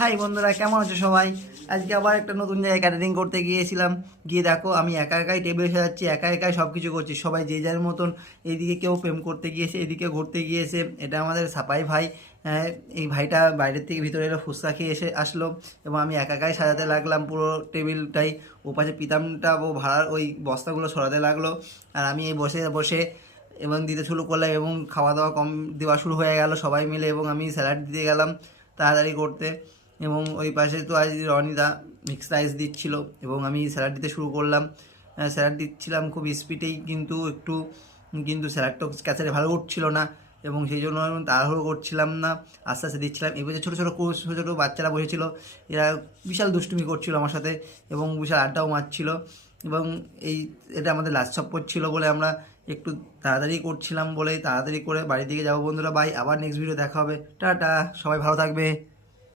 High বন্ধুরা, কেমন আছো সবাই? আজকে আবার একটা নতুন জায়গায় ক্যাটারিং করতে গিয়েছিলাম। গিয়ে দেখো আমি একা একাই টেবিল সাজাচ্ছি, একা একাই সব কিছু করছি। সবাই যে যার মতন, এইদিকে কেউ প্রেম করতে গিয়েছে, এদিকে ঘুরতে গিয়েছে। এটা আমাদের সাপাই ভাই। এই ভাইটা বাইরের থেকে ভিতরে এলো, ফুচকা খেয়ে এসে আসলো এবং আমি একা একাই সাজাতে লাগলাম পুরো টেবিলটাই। ওপাশে পিতামটা ও ভাড়ার ওই বস্তাগুলো সরাতে লাগলো, আর আমি এই বসে বসে এবং দিতে শুরু করলাম এবং খাওয়া দাওয়া কম দেওয়া শুরু হয়ে গেল সবাই মিলে, এবং আমি স্যালাড দিতে গেলাম তাড়াতাড়ি করতে। এবং ওই পাশে তো আজ রনিদা মিক্স রাইস দিচ্ছিল এবং আমি স্যালাড দিতে শুরু করলাম। স্যালাড দিচ্ছিলাম খুব স্পিডেই, কিন্তু স্যালাডটা ক্যাচারে ভালো উঠছিল না এবং সেই জন্য আমি তাড়াহুড়ো করছিলাম না, আস্তে আস্তে দিচ্ছিলাম। এবার ছোটো ছোটো ছোটো ছোটো বাচ্চারা বসেছিল, এরা বিশাল দুষ্টুমি করছিল আমার সাথে এবং বিশাল আড্ডাও মারছিল। এবং এই এটা আমাদের লাস্ট চপ্পর ছিল বলে আমরা একটু তাড়াতাড়ি করছিলাম বলেই তাড়াতাড়ি করে বাড়ির দিকে যাবো। বন্ধুরা, বাই, আবার নেক্সট ভিডিও দেখা হবে। টাটা, সবাই ভালো থাকবে।